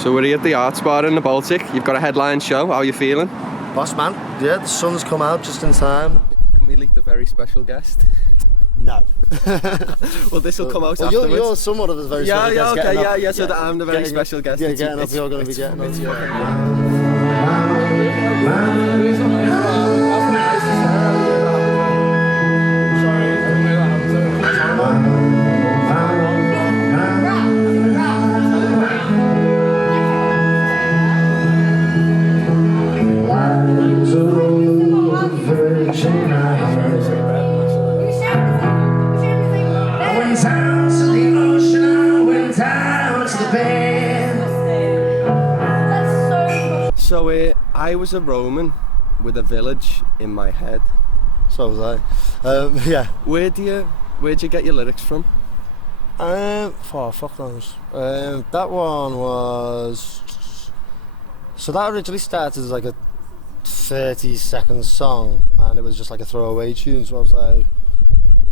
So we're here at the Arts Bar in the Baltic. You've got a headline show. How are you feeling? Boss man, yeah, the sun's come out just in time. Can we leak the very special guest? No. Well, this will come out well, afterwards. You're somewhat of a very special guest. Yeah. So that I'm the very special guest. Yeah, getting up, you're going to be getting up. So I was a Roman with a village in my head. So was I. Yeah. Where'd you get your lyrics from? Fuck knows. That one was. So that originally started as like a 30-second song, and it was just like a throwaway tune. So I was like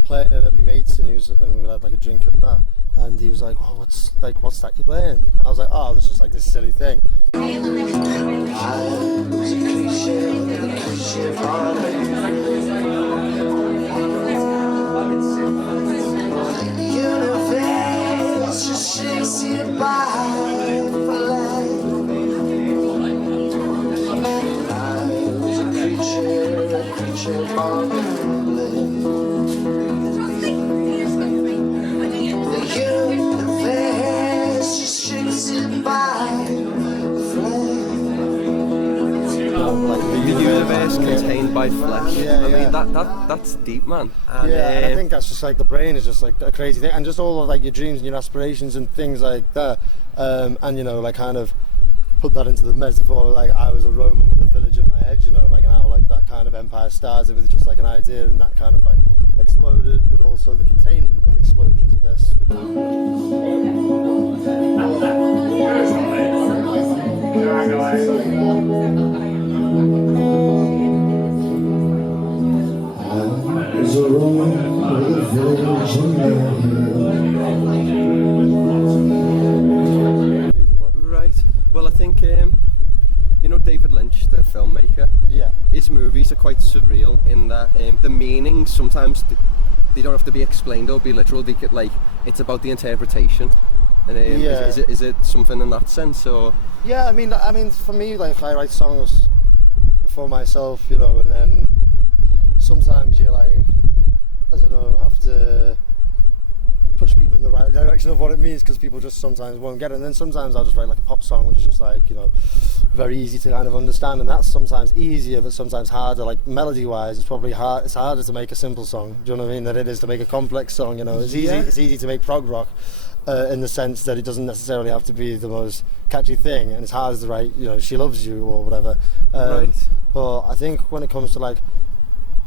playing it at my mates, and we had like a drink and that. And he was like, "Oh, what's that you're playing?" And I was like, "Oh, it's just like this silly thing." The universe contained by flesh. Yeah, I mean that's deep, man. And, and I think that's just like the brain is just like a crazy thing, and just all of like your dreams and your aspirations and things like that. And you know, like kind of put that into the metaphor. Like I was a Roman with a village in my head, you know, like and how like that kind of empire started with just like an idea, and that kind of like exploded, but also the containment of explosions, I guess. Right. Well, I think you know David Lynch, the filmmaker. Yeah. His movies are quite surreal in that the meanings sometimes they don't have to be explained or be literal. They could, like, it's about the interpretation. And is it something in that sense, or? Yeah, I mean, for me, like I write songs for myself, you know, and then sometimes you like, I don't know, have to push people in the right direction of what it means, because people just sometimes won't get it. And then sometimes I'll just write like a pop song, which is just like, you know, very easy to kind of understand, and that's sometimes easier but sometimes harder. Like melody wise, it's probably it's harder to make a simple song, do you know what I mean, than it is to make a complex song. You know, it's easy to make prog rock in the sense that it doesn't necessarily have to be the most catchy thing, and it's harder to write, you know, She Loves You or whatever. Right. But I think when it comes to like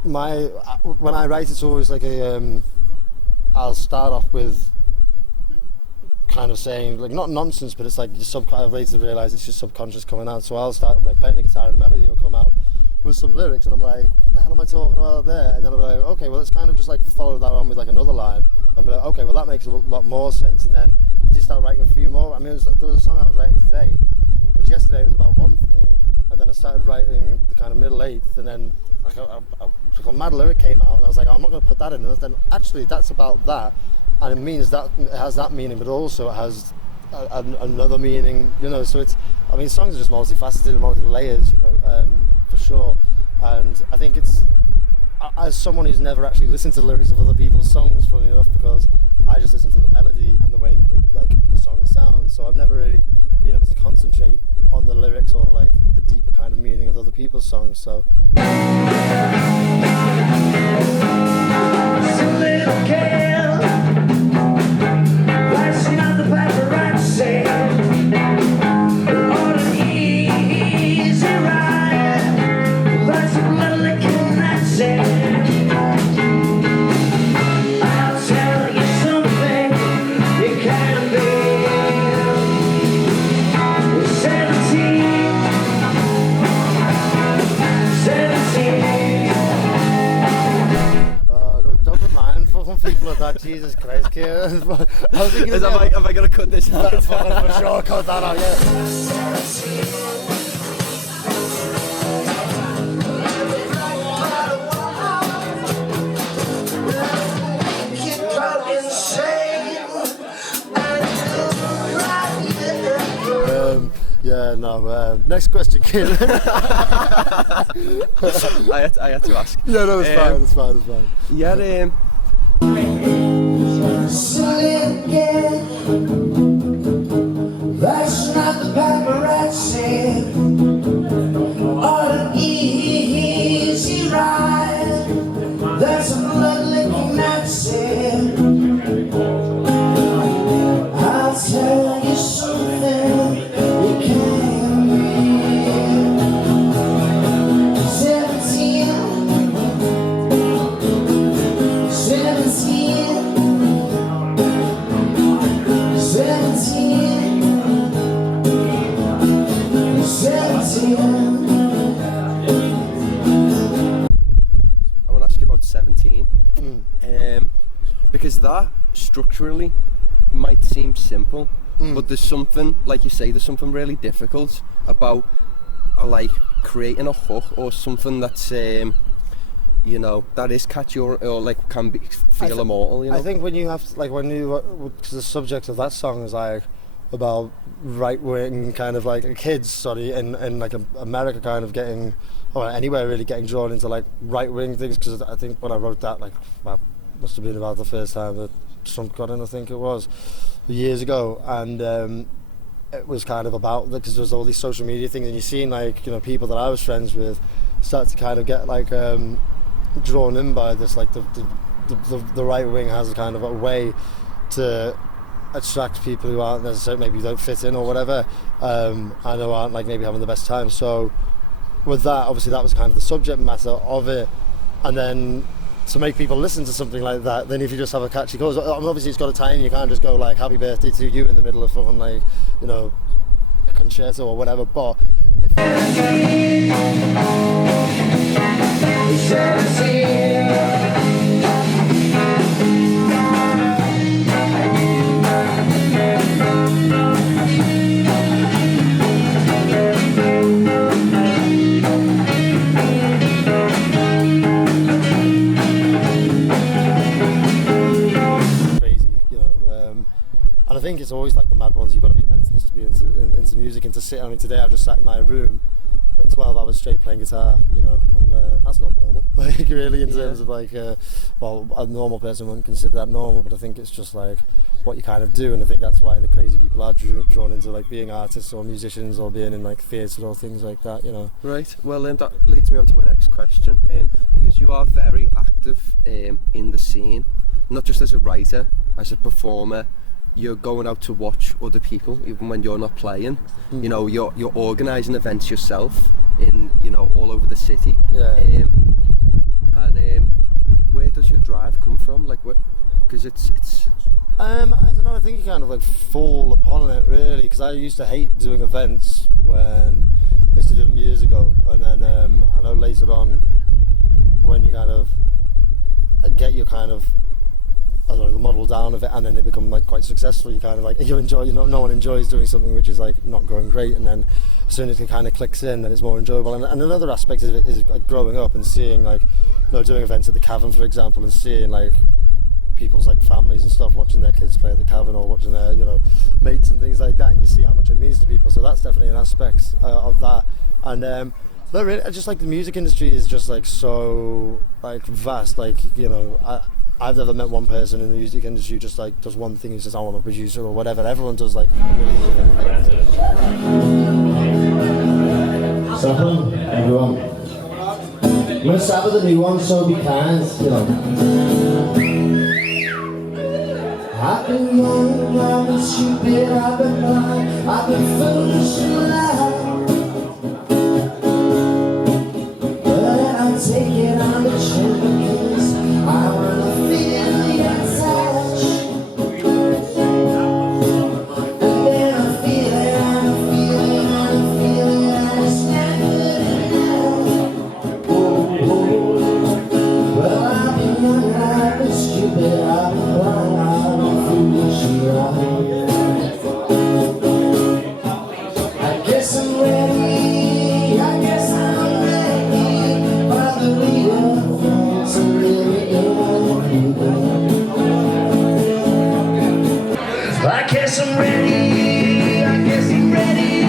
when I write, it's always like I'll start off with kind of saying like not nonsense, but it's like I've later realised it's just subconscious coming out. So I'll start like playing the guitar and the melody will come out with some lyrics, and I'm like, what the hell am I talking about there? And then I'm like, okay, well let's kind of just like follow that on with like another line. I'm like, okay, well that makes a lot more sense. And then I just start writing a few more. I mean, there was a song I was writing today, which yesterday was about one thing, and then I started writing the kind of middle eighth, and then like a mad lyric came out, and I was like, I'm not going to put that in. And then actually that's about that, and it means that it has that meaning, but also it has another meaning, you know. So it's, I mean, songs are just multifaceted and multi-layers, you know, for sure. And I think it's, as someone who's never actually listened to the lyrics of other people's songs, funny enough, because I just listen to the melody and the way that the song sounds, so I've never really been able to concentrate on the lyrics or like the deeper kind of meaning of other people's songs. So Jesus Christ, Kieran. I was thinking, Am I going to cut this out? for sure, cut that out, yeah. Yeah, no. Next question, Kieran. I had to ask. Yeah, no, it's fine. Yeah, That's not the paparazzi or an easy ride. That's a blood-licking Nazi. I'll tell you something you can't read. 17 I want to ask you about 17. Because that structurally might seem simple, but there's something, like you say, there's something really difficult about like creating a hook or something that's that is catchy or like can feel immortal. I think when you have to, like, because the subject of that song is like about right wing kind of like kids, in like America kind of getting, or anywhere really getting drawn into like right wing things. Because I think when I wrote that, like, must have been about the first time that Trump got in, I think it was, years ago, and it was kind of about, because there's all these social media things, and you're seeing like, people that I was friends with start to kind of get like drawn in by this, like the right wing has a kind of a way to attract people who aren't necessarily, maybe don't fit in or whatever, and who aren't like maybe having the best time. So with that, obviously that was kind of the subject matter of it, and then to make people listen to something like that, then if you just have a catchy cause, obviously it's got a time, you can't just go like happy birthday to you in the middle of fucking like, a concerto or whatever, but and I think it's always like the mad ones. You've got to be a mentalist to be into music and to sit. I mean, today I've just sat in my room for like 12 hours straight playing guitar, and that's not normal. Like really, in terms of like, a normal person wouldn't consider that normal, but I think it's just like what you kind of do, and I think that's why the crazy people are drawn into like being artists or musicians or being in like theatre or things like that, Right. Well, that leads me on to my next question, because you are very active in the scene, not just as a writer, as a performer. You're going out to watch other people even when you're not playing. You're organising events yourself in all over the city. Where does your drive come from? Like, because it's I don't know, I think you kind of like fall upon it really, because I used to hate doing events when I used to do them years ago, and then I know later on when you kind of get your kind of, I don't know, the model down of it, and then they become like quite successful, you kind of like, you enjoy, no one enjoys doing something which is like not going great, and then as soon as it kind of clicks in, then it's more enjoyable. And another aspect of it is like growing up and seeing like, doing events at the Cavern, for example, and seeing like people's like families and stuff watching their kids play at the Cavern, or watching their mates and things like that, and you see how much it means to people. So that's definitely an aspect of that. And but really, I just like the music industry is just like so like vast. Like I've never met one person in the music industry who just like does one thing and says, "Oh, I'm a producer" or whatever. Everyone does like a million different things. So, everyone, I'm going to start with a new one, so be kind, I've been young, I've been stupid, I've been blind, I've been foolish and loud. But I take it on the chin because I want to feel your touch. And then I feel it, and I feel it, and I feel it, and it's not good enough. Well, I've been young, I've been stupid, I've been blind. I guess I'm ready, I guess I'm ready.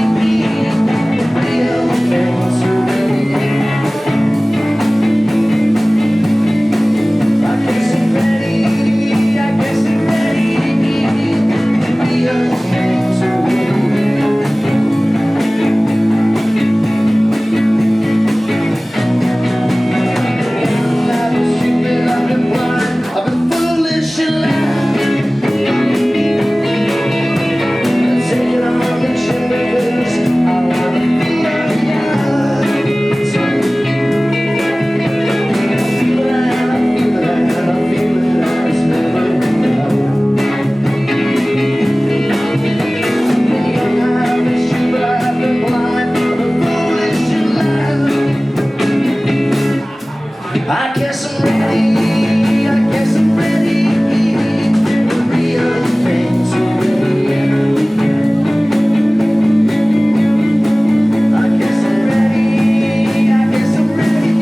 Real things are ready. I guess I'm ready, I guess I'm ready. Real things are ready. I've been stupid, I've been blind, I've been foolish and loud. I guess I'm ready, I guess I'm ready. The real things are ready. I guess I'm ready, I guess I'm ready.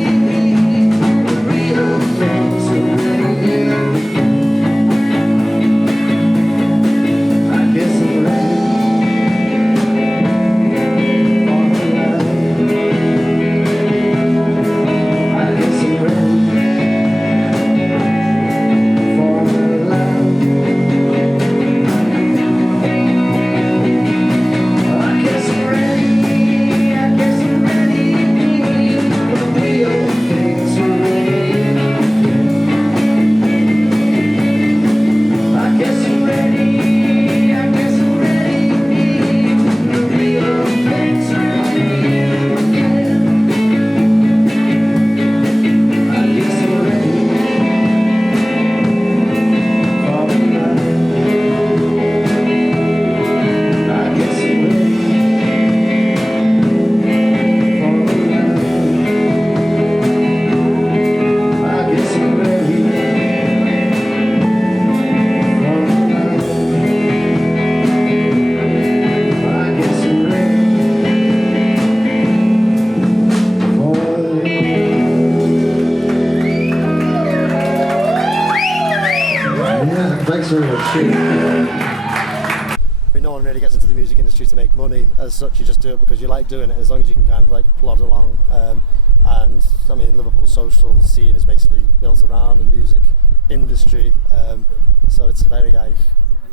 The real things are ready. I guess I'm ready. Thanks very much. I mean, no one really gets into the music industry to make money as such. You just do it because you like doing it, as long as you can kind of like plod along. And I mean, Liverpool's social scene is basically built around the music industry, so it's very like,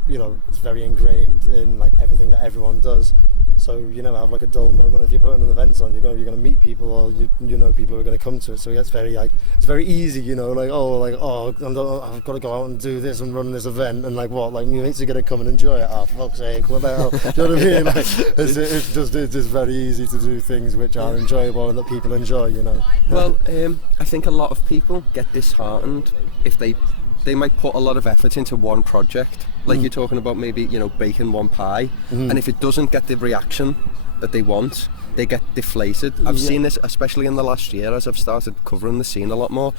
you know, it's very ingrained in like everything that everyone does. So you never have like a dull moment. If you're putting an event on, you're going to meet people, or you know people who are going to come to it. So it's very like, it's very easy, you know, like I've got to go out and do this and run this event, and like what, like your mates are going to come and enjoy it. Oh, for fuck's sake, what the hell? Do you know what I mean? Like, it's just very easy to do things which are enjoyable and that people enjoy, you know. Well, I think a lot of people get disheartened if they might put a lot of effort into one project, like you're talking about, maybe, you know, baking one pie, and if it doesn't get the reaction that they want, they get deflated. I've seen this especially in the last year as I've started covering the scene a lot more.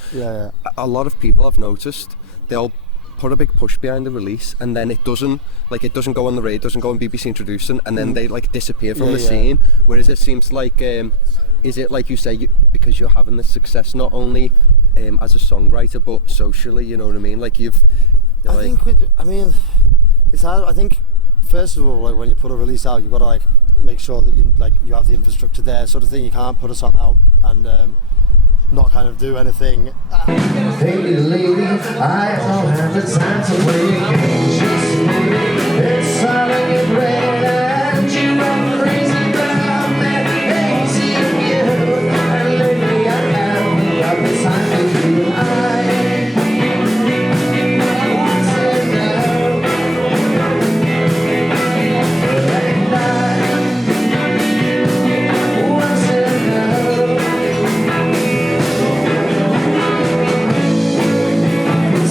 A lot of people I've noticed, they'll put a big push behind the release, and then it doesn't go on the radio, doesn't go on BBC Introducing, and then they like disappear from the scene. Whereas it seems like, is it like you say, because you're having this success not only as a songwriter but socially, you know what I mean? Like I mean, it's hard. I think first of all, like when you put a release out, you've got to like make sure that you have the infrastructure there, sort of thing. You can't put a song out and not kind of do anything. Hey lady, I don't have the time to wait. Just maybe it's all I get ready, and you run crazy about that hazy you. And lately I haven't got the time to do.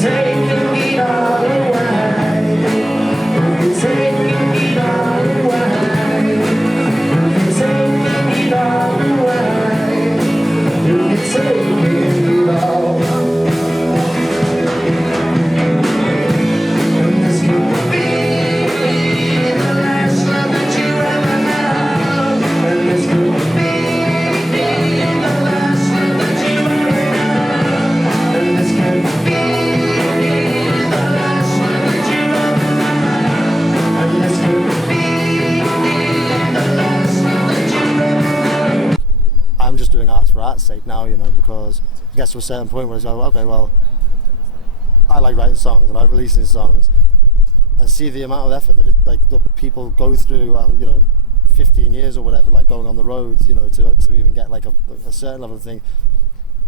Taking me all away. sake now, you know, because it gets to a certain point where it's like, okay, well, I like writing songs and I like releasing songs, and see the amount of effort that the people go through, 15 years or whatever, like going on the road, you know, to even get like a certain level of thing.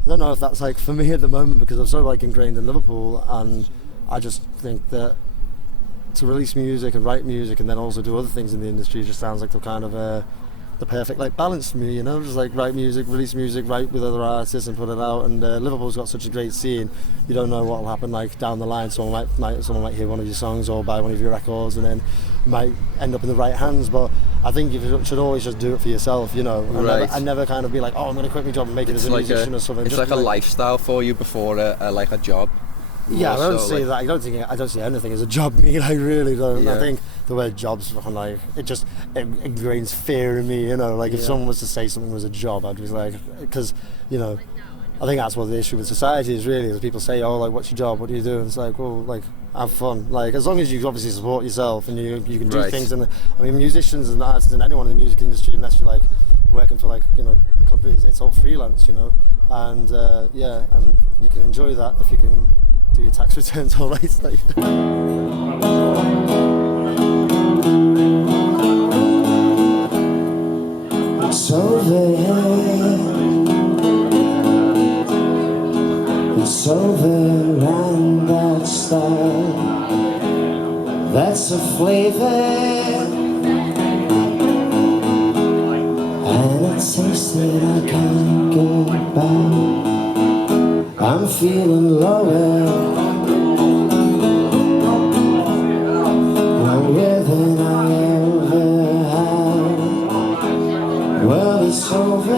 I don't know if that's like for me at the moment, because I'm so like ingrained in Liverpool, and I just think that to release music and write music and then also do other things in the industry just sounds like the kind of the perfect like balance for me, you know, just like write music, release music, write with other artists and put it out. And Liverpool's got such a great scene. You don't know what will happen like down the line. Someone might hear one of your songs or buy one of your records, and then might end up in the right hands. But I think you should always just do it for yourself, you know. And never kind of be like, oh, I'm going to quit my job and make it as a musician or something. It's just like a lifestyle for you before a job. Yeah, I don't see that. I don't see anything as a job. Me, I really don't. Yeah. I think the word job's fucking like it ingrains fear in me. You know, like if someone was to say something was a job, I'd be like, because you know, I think that's what the issue with society is really. Is people say, oh, like what's your job? What do you do? And it's like, well, like have fun. Like as long as you obviously support yourself and you can do things. And I mean, musicians and artists and anyone in the music industry, unless you're like working for like a company, it's all freelance, you know. And and you can enjoy that if you can do your tax returns all right. Like. It's over, it's over, and that style, that's a flavor, and a taste that I can't get back. I'm feeling lower, longer than I ever had. Well, it's over,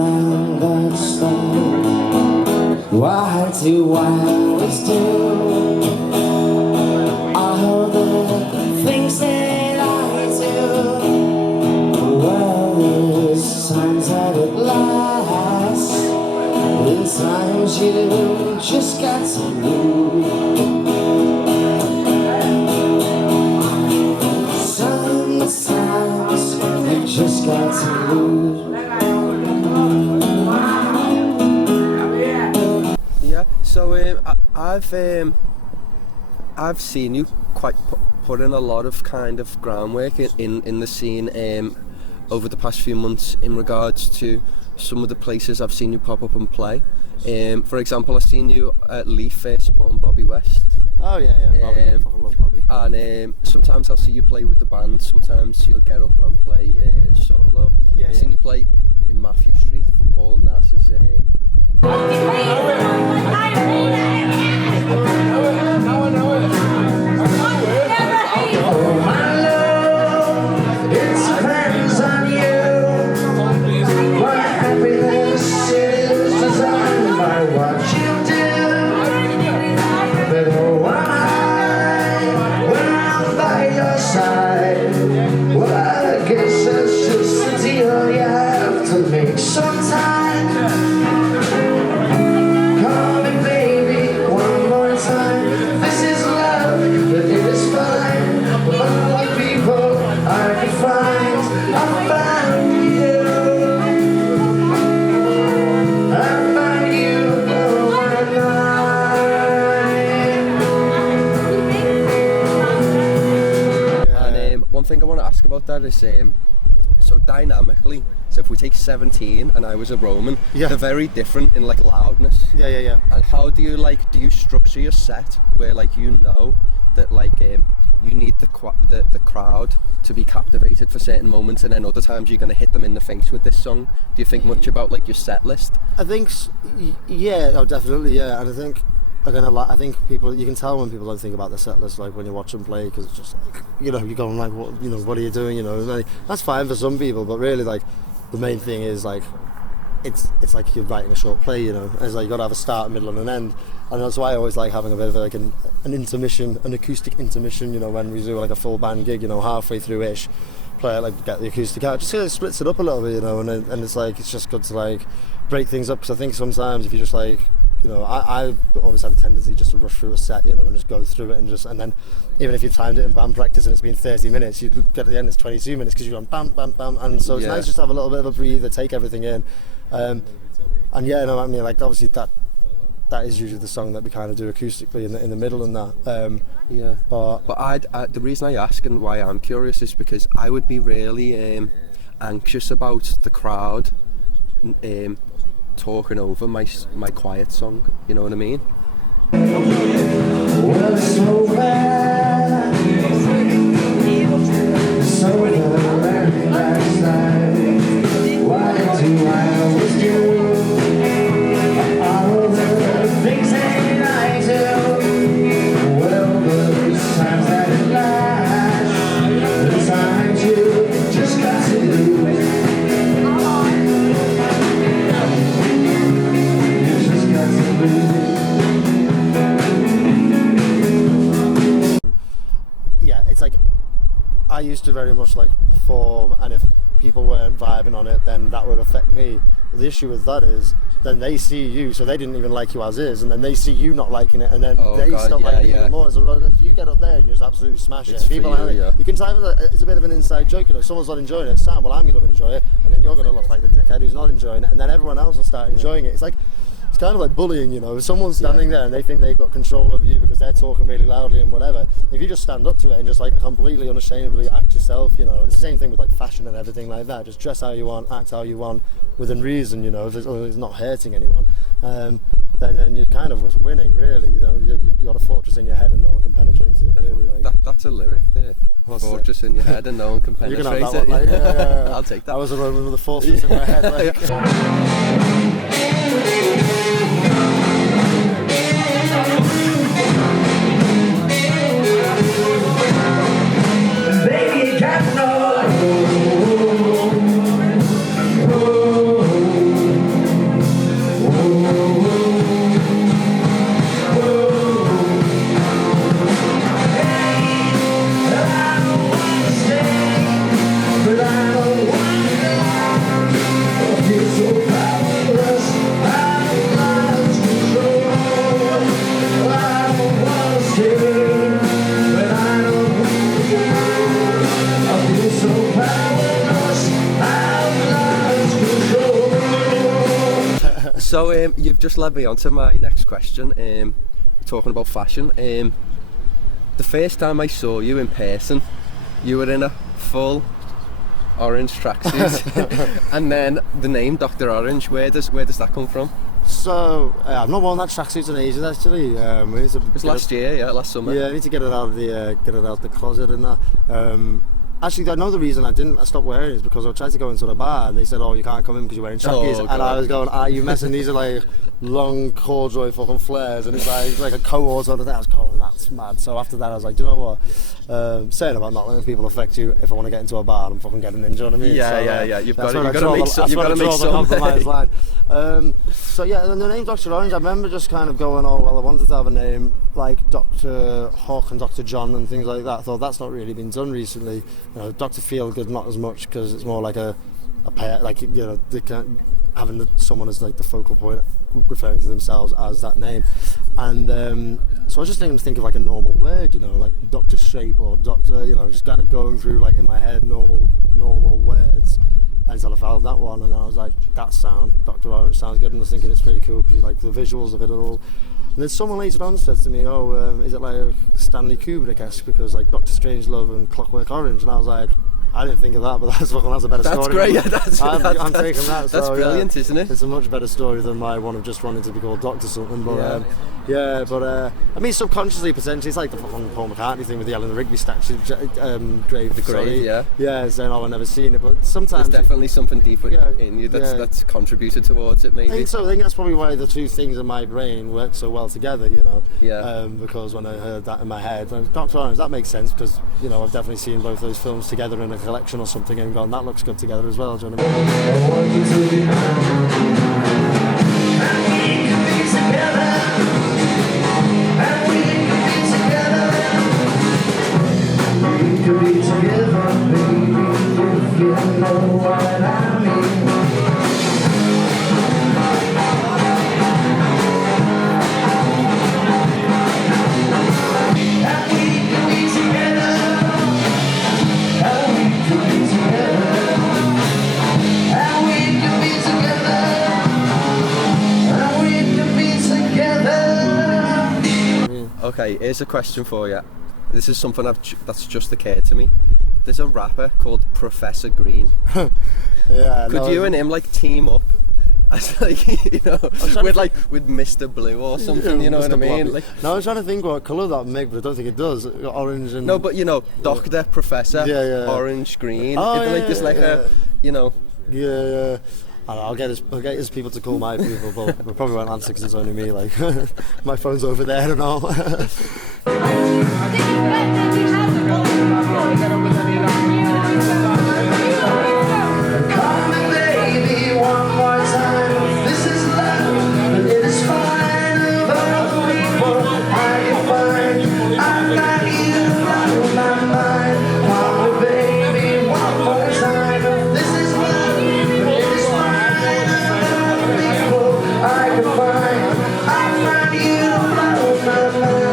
and that's like, why do I always do all the things that I do? Well, there's times that it lasts, there's times you just got to move. Sometimes you just got to lose. Yeah, so I've seen you quite put in a lot of kind of groundwork in the scene over the past few months in regards to some of the places I've seen you pop up and play. For example, I've seen you at Leaf supporting Bobby West. Oh yeah, Bobby, I fucking love Bobby. And sometimes I'll see you play with the band, sometimes you'll get up and play solo. I've seen you play in Matthew Street for Paul Nass's thing I want to ask about that is so dynamically, so if we take 17 and I Was a Roman, they're very different in like loudness. Yeah. And how do you structure your set where like you know that like you need the crowd to be captivated for certain moments, and then other times you're going to hit them in the face with this song? Do you think much about like your set list? I think definitely, and I think again, I think you can tell when people don't think about the set list, like when you watch them play, because it's just like, you know, you're going like, what are you doing, you know, like, that's fine for some people, but really like the main thing is like it's like you're writing a short play, you know. It's like you got to have a start, middle and an end, and that's why I always like having a bit of like an intermission, an acoustic intermission, you know, when we do like a full band gig, you know, halfway through ish, play it, like get the acoustic out, just it splits it up a little bit, you know, and it's like it's just good to like break things up, because I think sometimes if you just like I always have a tendency just to rush through a set, and just go through it and then even if you've timed it in band practice and it's been 30 minutes, you get to the end, it's 22 minutes because you're going bam, bam, bam, and so it's nice just to have a little bit of a breather, take everything in, and like obviously that is usually the song that we kind of do acoustically in the middle and that. But the reason I ask and why I'm curious is because I would be really anxious about the crowd talking over my quiet song. You know what I mean? Well, it's so bad, so very last night. Why do I always do all the things that I do? Well, those times that it lasts, the times you just got to lose. You just got to lose. It's like I used to very much like perform, and if people weren't vibing on it, then that would affect me. The issue with that is then they see you, so they didn't even like you as is, and then they see you not liking it, and then stop liking it even more. So if you get up there and you just absolutely smash it, people you can tell it's a bit of an inside joke. Someone's not enjoying it, Sam, well, I'm going to enjoy it, and then you're going to look like the dickhead who's not enjoying it, and then everyone else will start enjoying it. It's kind of like bullying, If someone's standing there and they think they've got control over you because they're talking really loudly and whatever, if you just stand up to it and just like completely unashamedly act yourself, it's the same thing with like fashion and everything like that. Just dress how you want, act how you want, within reason, if it's not hurting anyone, then you're kind of just winning, really. You've got a fortress in your head and no one can penetrate it, really. That's a lyric there. Fortress in your head and no one can penetrate it. You can have that one, I'll take that. I was running with a fortress in my head. Baby, you got to know. So you've just led me on to my next question, talking about fashion. The first time I saw you in person, you were in a full orange tracksuit, and then the name Dr. Orange, where does that come from? So I've not worn that tracksuit in ages actually. It was last year, last summer. Yeah, I need to get it out of the closet and that. Actually, I know the reason I stopped wearing it is because I tried to go into the bar and they said, "Oh, you can't come in because you're wearing trackies." And I was going, "Are you messing? These are like long corduroy fucking flares, and it's like a cohort sort of thing." I was going, "That's mad." So after that, I was like, "Do you know what? Saying about not letting people affect you. If I want to get into a bar, I'm fucking getting in." Do you know what I mean? Yeah. You've got to make some compromise line. So yeah, and the name Dr. Orange, I remember just kind of going, "Oh well, I wanted to have a name like Dr. Hawk and Dr. John and things like that." I thought that's not really been done recently. Dr. Feelgood, not as much because it's more like a pair, like having someone as like the focal point, referring to themselves as that name, and so I just didn't think of like a normal word, like Dr. Shape or Doctor, just kind of going through like in my head normal words until I found that one, and then I was like, that sound, Dr. Orange sounds good, and I was thinking it's really cool because you like the visuals of it all. And then someone later on said to me, "Oh, is it like Stanley Kubrick-esque because like Doctor Strangelove and Clockwork Orange?" And I was like, I didn't think of that, but that's a better story. That's great. Yeah, I'm taking that. That's brilliant, isn't it? It's a much better story than my one of just wanting to be called Doctor something. But I mean, subconsciously, potentially, it's like the fucking Paul McCartney thing with the Eleanor Rigby statue, grave. The grave, yeah, saying, "Oh, I've never seen it," but sometimes there's definitely something deeper in you that's contributed towards it. Maybe. I think that's probably why the two things in my brain work so well together. Because when I heard that in my head, Dr. Orange, that makes sense because I've definitely seen both those films together in a collection or something and gone, that looks good together as well. Do you know what I We could be together, baby, if you know what I mean. Okay, here's a question for you. This is something that's just occurred to me. There's a rapper called Professor Green. Yeah. Could you and him like team up? As like, you know, with Mr. Blue or something, you know what I mean? Like, no, I was trying to think what colour that make, but I don't think it does. Orange and... no, but you know, Doctor, Professor, Yeah. orange, green. Oh, It'd be like there's like a, you know. Yeah. I don't know, I'll get his people to call my people, but we probably won't answer because it's only me. Like, my phone's over there. I don't know. Call me baby one more time. This is love, and it is fine. Of all the people I can find, I've got you out of my mind. Call me baby one more time. This is love, and it is fine. Of all the people I can find, I've got you out of my mind.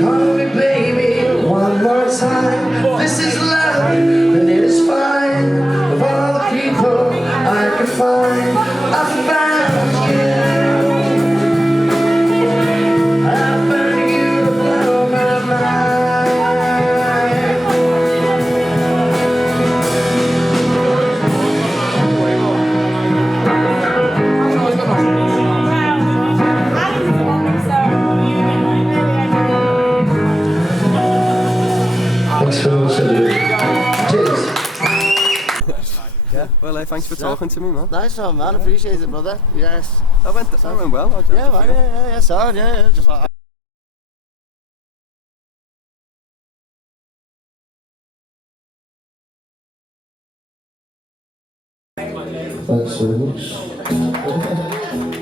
Call me baby one more time. This is love, and it is fine. Of all the people I can find, I found you. I found you to blow my Thanks for listening. Cheers. Yeah. Well, thanks for talking to me, man. Nice one, man. Appreciate it, brother. Yes. That went well. How'd you Yeah, man. feel? Yeah. Sound. Yeah. Just like. Thanks very much.